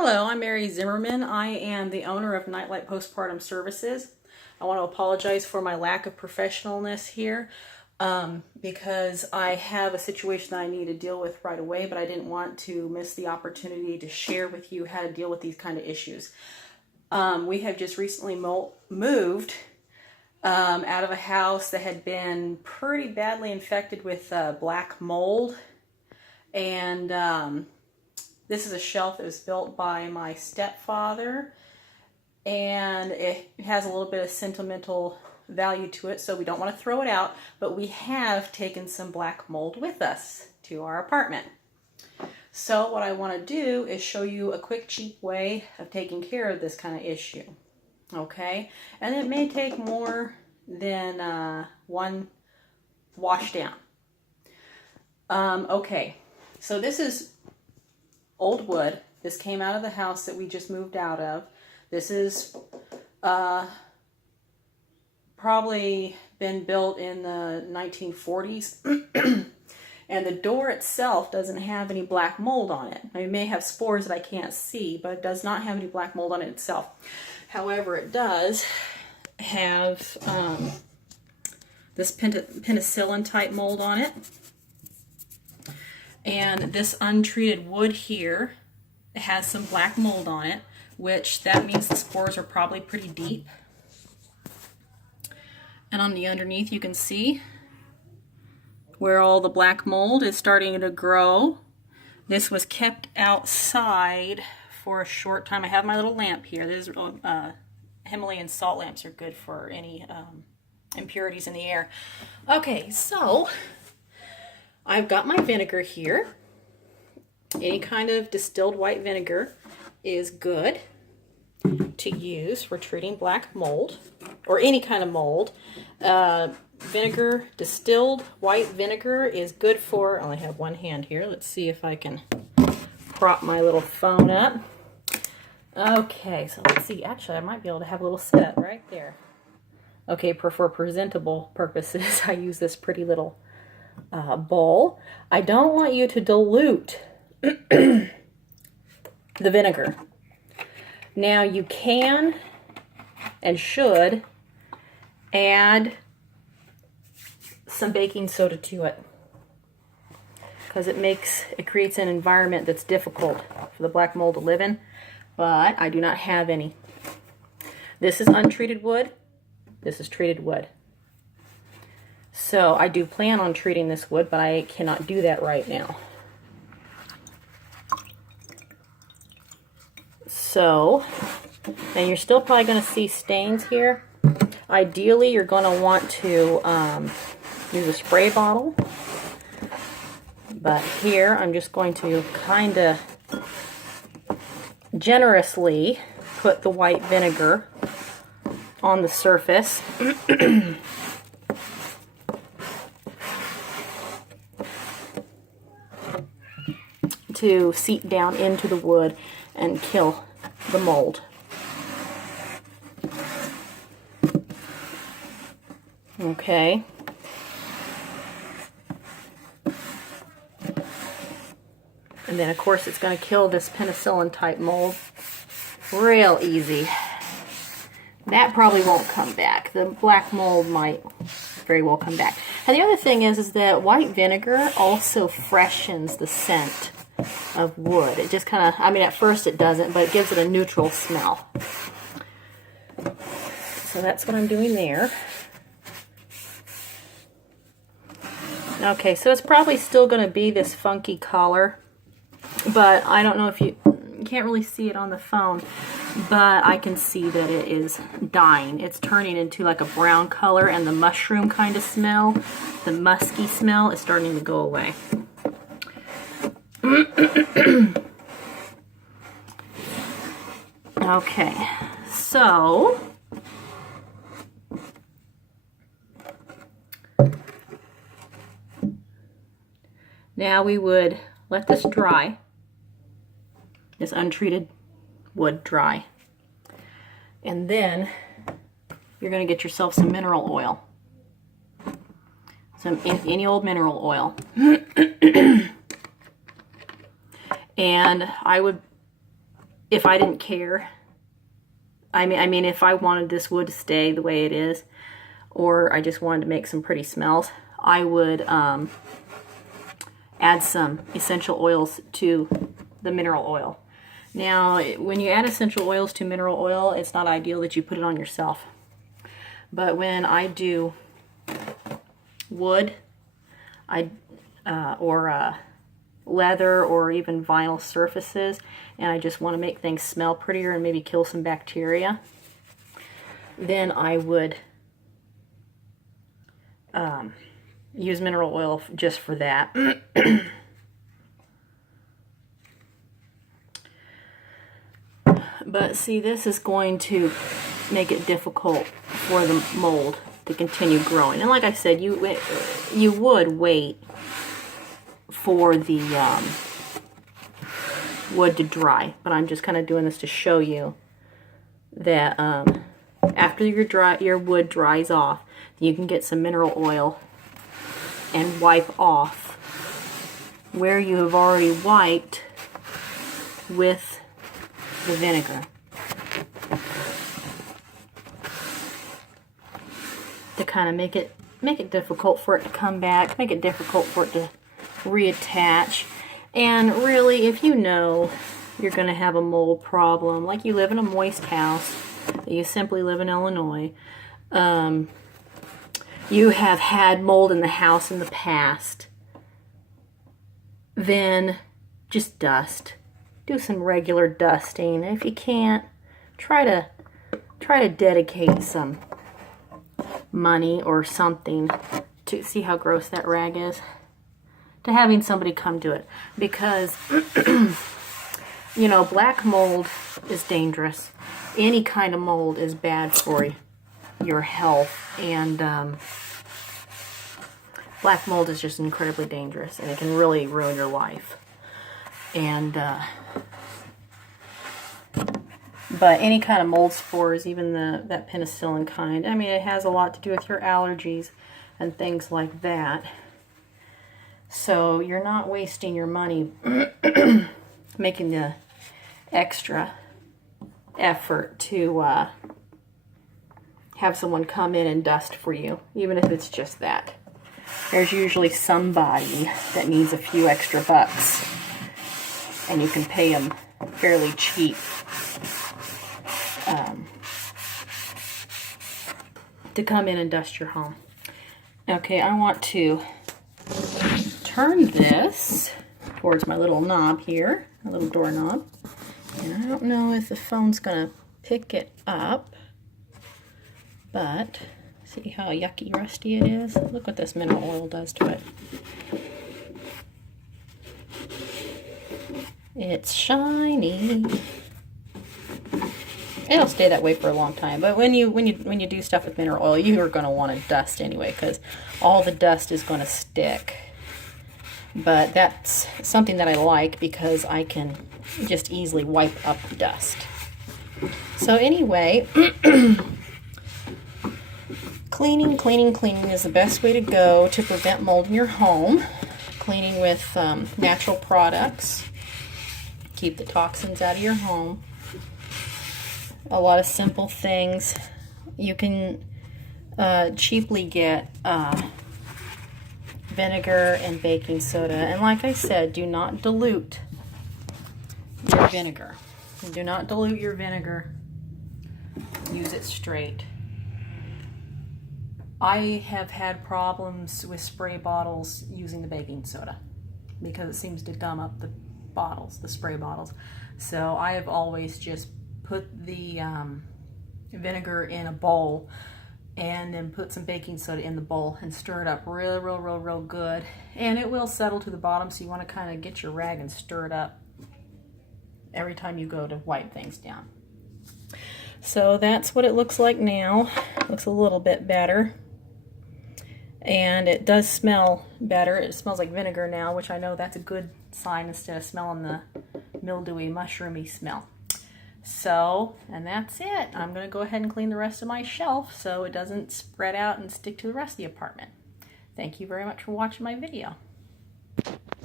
Hello, I'm Mary Zimmerman. I am the owner of Nightlight Postpartum Services. I want to apologize for my lack of professionalness here because I have a situation that I need to deal with right away, but I didn't want to miss the opportunity to share with you how to deal with these kind of issues. We have just recently moved out of a house that had been pretty badly infected with black mold, and this is a shelf that was built by my stepfather, and it has a little bit of sentimental value to it, so we don't want to throw it out, but we have taken some black mold with us to our apartment. So what I want to do is show you a quick, cheap way of taking care of this kind of issue. Okay? And it may take more than one wash down. Okay, so this is old wood. This came out of the house that we just moved out of. This is probably been built in the 1940s. And the door itself doesn't have any black mold on it. It may have spores that I can't see, but it does not have any black mold on it itself. However, it does have this penicillin type mold on it. And this untreated wood here has some black mold on it, which that means the spores are probably pretty deep. And on the underneath you can see where all the black mold is starting to grow. This was kept outside for a short time. I have my little lamp here. This is, Himalayan salt lamps are good for any impurities in the air. Okay, so I've got my vinegar here. Any kind of distilled white vinegar is good to use for treating black mold or any kind of mold. Vinegar, distilled white vinegar is good for, I only have one hand here. Let's see if I can prop my little phone up. Okay, so let's see. Actually, I might be able to have a little setup right there. Okay, for presentable purposes, I use this pretty little bowl. I don't want you to dilute the vinegar. Now you can and should add some baking soda to it because it creates an environment that's difficult for the black mold to live in, but I do not have any. This is untreated wood. This is treated wood. So I do plan on treating this wood, but I cannot do that right now. So, and you're still probably going to see stains here. Ideally, you're going to want to use a spray bottle. But here, I'm just going to kind of generously put the white vinegar on the surface. To seep down into the wood and kill the mold. Okay. And then of course it's going to kill this penicillin type mold real easy. That probably won't come back. The black mold might very well come back. And the other thing is that white vinegar also freshens the scent of wood. It just kind of, I mean, at first it doesn't, but it gives it a neutral smell. So that's what I'm doing there. Okay, so it's probably still going to be this funky color, but I don't know if you can't really see it on the phone, but I can see that it is dying. It's turning into like a brown color, and the mushroom kind of smell, the musky smell, is starting to go away. Okay, so now we would let this dry, this untreated wood dry, and then you're going to get yourself some mineral oil, any old mineral oil. And I would if I didn't care, I mean, if I wanted this wood to stay the way it is, or I just wanted to make some pretty smells, I would add some essential oils to the mineral oil. Now, when you add essential oils to mineral oil, it's not ideal that you put it on yourself. But when I do wood, or leather or even vinyl surfaces, and I just want to make things smell prettier and maybe kill some bacteria, then I would use mineral oil just for that. But see, this is going to make it difficult for the mold to continue growing. And like I said, you would wait for the wood to dry, but I'm just kind of doing this to show you that after your wood dries off, you can get some mineral oil and wipe off where you have already wiped with the vinegar. To kind of make it difficult for it to come back, make it difficult for it to reattach. And really, if you know you're going to have a mold problem, like you live in a moist house, you simply live in Illinois, you have had mold in the house in the past, then just dust. Do some regular dusting. If you can't, try to dedicate some money or something to see how gross that rag is, to having somebody come do it, because you know, black mold is dangerous. Any kind of mold is bad for your health, and black mold is just incredibly dangerous, and it can really ruin your life. And but any kind of mold spores, even that penicillin kind, I mean, it has a lot to do with your allergies and things like that. So you're not wasting your money making the extra effort to have someone come in and dust for you, even if it's just that. There's usually somebody that needs a few extra bucks, and you can pay them fairly cheap to come in and dust your home. Okay, I want to turn this towards my little knob here, my little doorknob. And I don't know if the phone's gonna pick it up, but see how yucky rusty it is? Look what this mineral oil does to it. It's shiny. It'll stay that way for a long time, but when you do stuff with mineral oil, you are going to want to dust anyway, because all the dust is going to stick. But that's something that I like, because I can just easily wipe up the dust. So anyway, cleaning is the best way to go to prevent mold in your home. Cleaning with natural products. Keep the toxins out of your home. A lot of simple things. You can cheaply get vinegar and baking soda. And like I said, do not dilute your vinegar. Do not dilute your vinegar. Use it straight. I have had problems with spray bottles using the baking soda, because it seems to gum up the bottles, the spray bottles. So I have always just put the vinegar in a bowl, and then put some baking soda in the bowl and stir it up real good, and it will settle to the bottom. So you want to kind of get your rag and stir it up every time you go to wipe things down. So that's what it looks like now. It looks a little bit better, and it does smell better. It smells like vinegar now, which I know that's a good sign, instead of smelling the mildewy, mushroomy smell. So, and that's it. I'm going to go ahead and clean the rest of my shelf so it doesn't spread out and stick to the rest of the apartment. Thank you very much for watching my video.